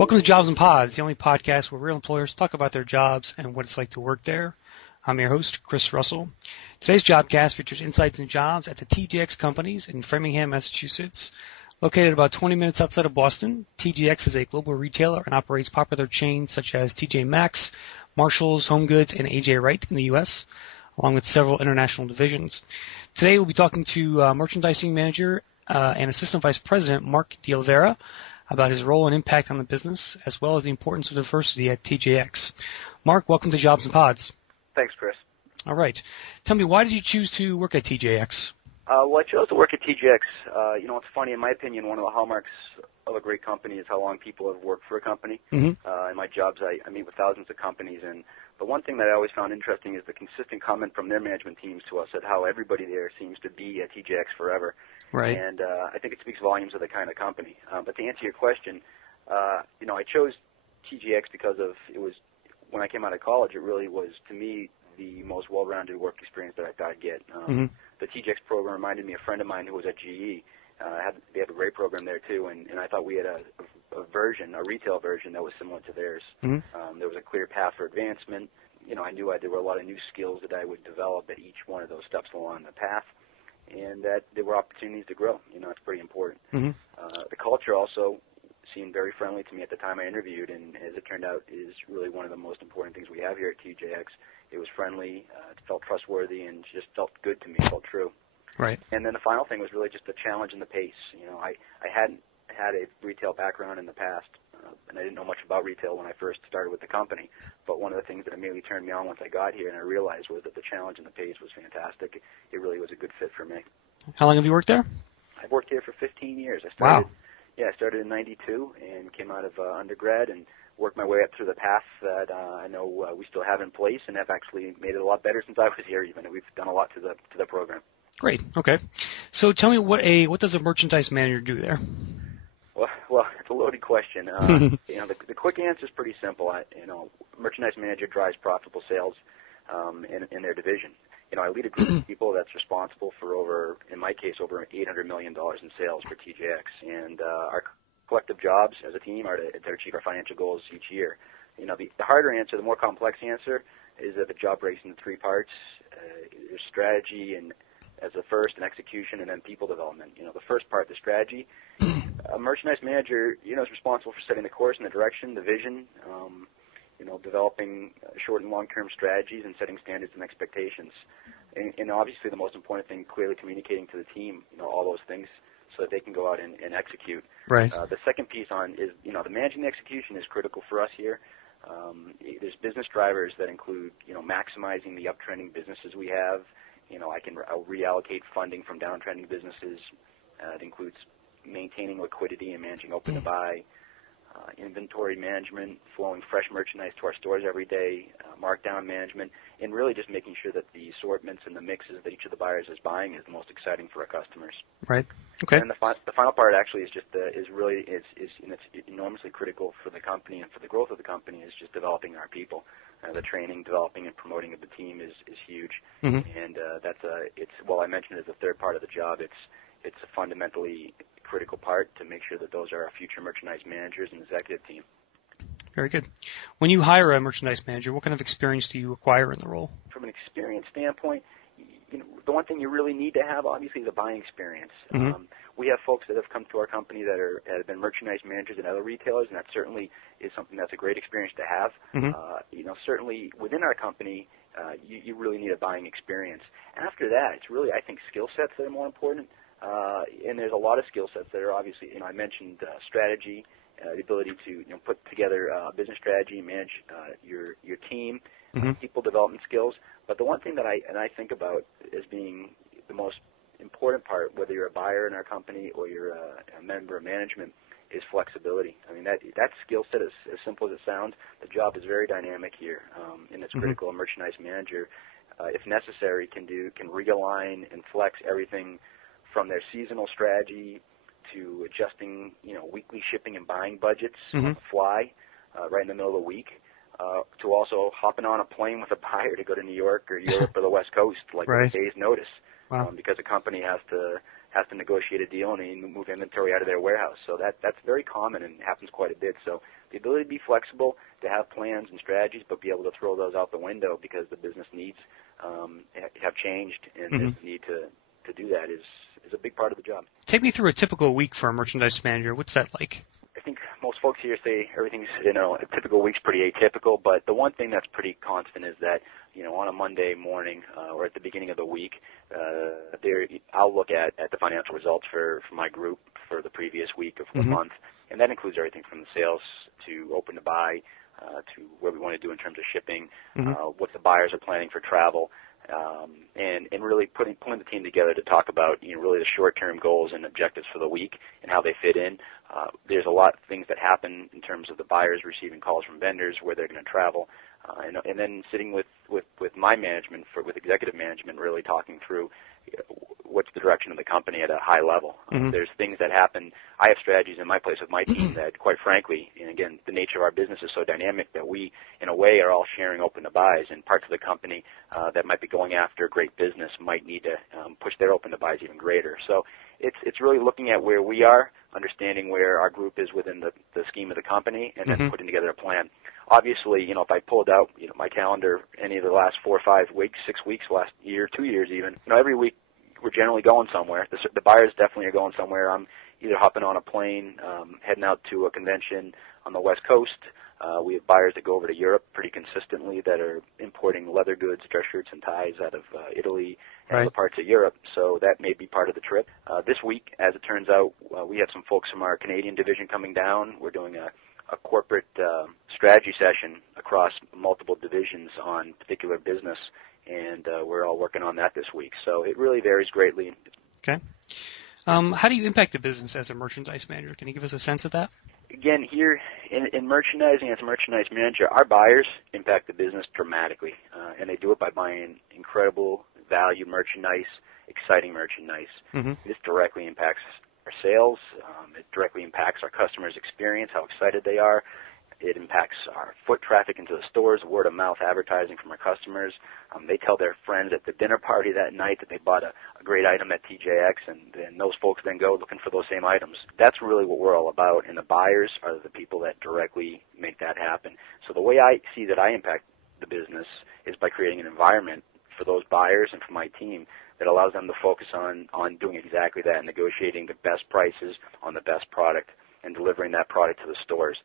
Welcome to Jobs and Pods, the only podcast where real employers talk about their jobs and what it's like to work there. I'm your host, Chris Russell. Today's Jobcast features insights into jobs at the TJX companies in Framingham, Massachusetts. Located about 20 minutes outside of Boston, TJX is a global retailer and operates popular chains such as TJ Maxx, Marshalls, Home Goods, and AJ Wright in the U.S., along with several international divisions. Today we'll be talking to Merchandising Manager and Assistant Vice President Mark DeOliveira about his role and impact on the business, as well as the importance of diversity at TJX. Mark, welcome to Jobs and Pods. Thanks, Chris. All right. Tell me, why did you choose to work at TJX? Well, I chose to work at TJX. It's funny, in my opinion, one of the hallmarks of a great company is how long people have worked for a company. In my jobs, I meet with thousands of companies, and the one thing that I always found interesting is the consistent comment from their management teams to us at how everybody there seems to be at TJX forever. Right. And I think it speaks volumes of the kind of company. But to answer your question, I chose TJX because it was, when I came out of college, it really was, to me, the most well-rounded work experience that I thought I'd get. The TJX program reminded me of a friend of mine who was at GE. They had a great program there, too, and I thought we had a retail version that was similar to theirs. There was a clear path for advancement. I knew there were a lot of new skills that I would develop at each one of those steps along the path, and that there were opportunities to grow. It's pretty important. The culture also seemed very friendly to me at the time I interviewed, and as it turned out, is really one of the most important things we have here at TJX. It was friendly, it felt trustworthy, and just felt good to me, felt true. Right. And then the final thing was really just the challenge and the pace. I hadn't had a retail background in the past, and I didn't know much about retail when I first started with the company. But one of the things that immediately turned me on once I got here and I realized was that the challenge and the pace was fantastic. It really was a good fit for me. How long have you worked there? I've worked here for 15 years. Wow. I started in '92 and came out of undergrad and worked my way up through the path that I know we still have in place, and have actually made it a lot better since I was here. Even we've done a lot to the program. Great. Okay. So tell me, what does a merchandise manager do there? Well, it's a loaded question. The quick answer is pretty simple. Merchandise manager drives profitable sales in their division. I lead a group of people that's responsible for in my case, over $800 million in sales for TJX. And our collective jobs as a team are to achieve our financial goals each year. The harder answer, the more complex answer, is that the job breaks into three parts. There's strategy and as the first, and execution, and then people development. The first part, the strategy. A merchandise manager, is responsible for setting the course and the direction, the vision, developing short and long-term strategies and setting standards and expectations. And obviously the most important thing, clearly communicating to the team, all those things so that they can go out and execute. Right. The second piece is, the managing the execution is critical for us here. There's business drivers that include, maximizing the uptrending businesses we have. I'll reallocate funding from downtrending businesses. It includes maintaining liquidity and managing open to buy, inventory management, flowing fresh merchandise to our stores every day, markdown management, and really just making sure that the assortments and the mixes that each of the buyers is buying is the most exciting for our customers. Right. Okay. And the final part actually is it's enormously critical for the company and for the growth of the company is just developing our people. The training, developing, and promoting of the team is huge, and I mentioned it as a third part of the job. It's a fundamentally critical part to make sure that those are our future merchandise managers and executive team. Very good. When you hire a merchandise manager, what kind of experience do you acquire in the role? From an experience standpoint, the one thing you really need to have, obviously, is a buying experience. We have folks that have come to our company that have been merchandise managers at other retailers, and that certainly is something that's a great experience to have. Certainly within our company, you really need a buying experience. After that, it's really, I think, skill sets that are more important. And there's a lot of skill sets that are obviously, I mentioned strategy, the ability to put together a business strategy, manage your team, people development skills. But the one thing that I think about as being the most important part, whether you're a buyer in our company or you're a member of management, is flexibility. I mean, that skill set is as simple as it sounds. The job is very dynamic here, and it's critical. A merchandise manager, if necessary, can realign and flex everything from their seasonal strategy to adjusting, weekly shipping and buying budgets on the fly, right in the middle of the week, to also hopping on a plane with a buyer to go to New York or Europe or the West Coast, like with a day's notice, because a company has to negotiate a deal and move inventory out of their warehouse. So that's very common and happens quite a bit. So the ability to be flexible, to have plans and strategies, but be able to throw those out the window because the business needs have changed, and the need to do that is a big part of the job. Take me through a typical week for a merchandise manager. What's that like? I think most folks here say everything's, a typical week's pretty atypical, but the one thing that's pretty constant is that, on a Monday morning or at the beginning of the week, I'll look at the financial results for my group for the previous week of the month, and that includes everything from the sales to open to buy to what we want to do in terms of shipping, what the buyers are planning for travel, and really pulling the team together to talk about really the short-term goals and objectives for the week and how they fit in. There's a lot of things that happen in terms of the buyers receiving calls from vendors, where they're going to travel, and then sitting with my management, with executive management, really talking through what's the direction of the company at a high level. There's things that happen. I have strategies in my place with my team that, quite frankly, and again, the nature of our business is so dynamic that we, in a way, are all sharing open to buys, and parts of the company that might be going after great business might need to push their open to buys even greater. So it's really looking at where we are, understanding where our group is within the scheme of the company, and then putting together a plan. Obviously, if I pulled out my calendar any of the last 4 or 5 weeks, 6 weeks, last year, 2 years even, every week we're generally going somewhere. The buyers definitely are going somewhere. I'm either hopping on a plane, heading out to a convention on the West Coast. We have buyers that go over to Europe pretty consistently that are importing leather goods, dress shirts, and ties out of Italy and other parts of Europe, so that may be part of the trip. This week, as it turns out, we have some folks from our Canadian division coming down. We're doing a corporate strategy session across multiple divisions on particular business, and we're all working on that this week. So it really varies greatly. Okay. How do you impact the business as a merchandise manager? Can you give us a sense of that? Again, here in merchandising, as a merchandise manager, our buyers impact the business dramatically, and they do it by buying incredible value merchandise, exciting merchandise. This directly impacts our sales. It directly impacts our customers' experience, how excited they are. It impacts our foot traffic into the stores, word-of-mouth advertising from our customers. They tell their friends at the dinner party that night that they bought a great item at TJX, and then those folks then go looking for those same items. That's really what we're all about, and the buyers are the people that directly make that happen. So the way I see that I impact the business is by creating an environment for those buyers and for my team that allows them to focus on doing exactly that, negotiating the best prices on the best product and delivering that product to the stores.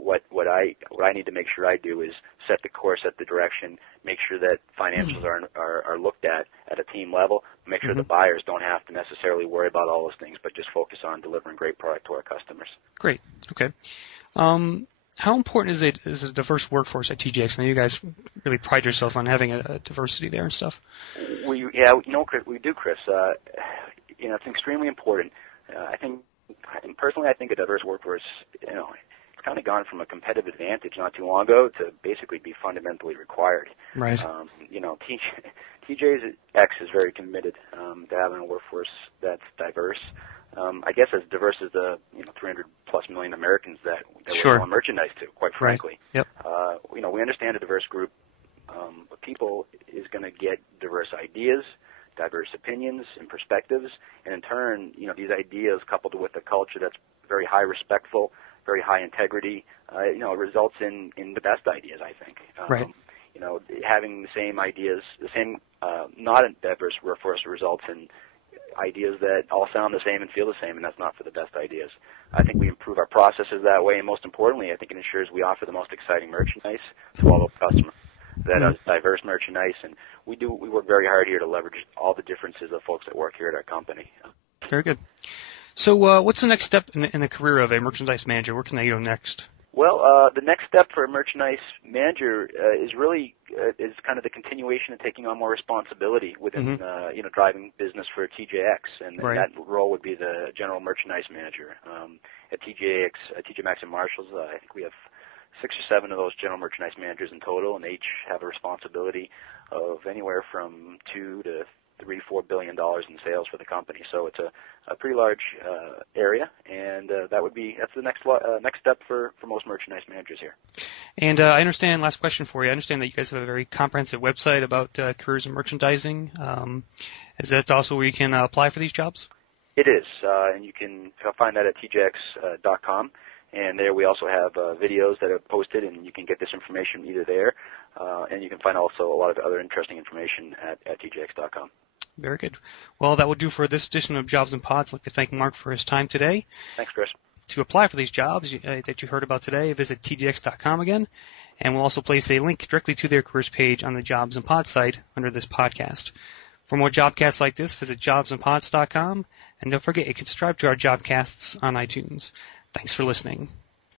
What I need to make sure I do is set the course, set the direction, make sure that financials are looked at a team level, make sure the buyers don't have to necessarily worry about all those things, but just focus on delivering great product to our customers. Great. Okay. How important is a diverse workforce at TJX? I know you guys really pride yourself on having a diversity there and stuff. We do, Chris. It's extremely important. Personally, I think a diverse workforce, it's kind of gone from a competitive advantage not too long ago to basically be fundamentally required. Right. TJX is very committed to having a workforce that's diverse. I guess as diverse as the 300+ million Americans that we're selling merchandise to, quite frankly. Right. Yep. We understand a diverse group of people is going to get diverse ideas, diverse opinions and perspectives, and in turn, these ideas coupled with a culture that's very high respectful, very high integrity, results in the best ideas, I think. Right. Having the same ideas, not a diverse workforce results in ideas that all sound the same and feel the same, and that's not for the best ideas. I think we improve our processes that way, and most importantly, I think it ensures we offer the most exciting merchandise to all the customers that has diverse merchandise, and we work very hard here to leverage all the differences of folks that work here at our company. Very good. So what's the next step in the career of a merchandise manager? Where can they go next? Well, the next step for a merchandise manager is really is kind of the continuation of taking on more responsibility within driving business for TJX, and that role would be the general merchandise manager. At TJX, TJ Maxx and Marshalls, I think we have 6 or 7 of those general merchandise managers in total, and they each have a responsibility of anywhere from $2 to $3-4 billion in sales for the company. So it's a pretty large area, and that's the next step for most merchandise managers here. And I understand. Last question for you. I understand that you guys have a very comprehensive website about careers in merchandising. Is that also where you can apply for these jobs? It is, and you can find that at TJX.com. And there we also have videos that are posted, and you can get this information either there, and you can find also a lot of other interesting information at TJX.com. Very good. Well, that will do for this edition of Jobs and Pods. I'd like to thank Mark for his time today. Thanks, Chris. To apply for these jobs that you heard about today, visit TJX.com again, and we'll also place a link directly to their careers page on the Jobs and Pods site under this podcast. For more jobcasts like this, visit jobsandpods.com, and don't forget you can subscribe to our jobcasts on iTunes. Thanks for listening.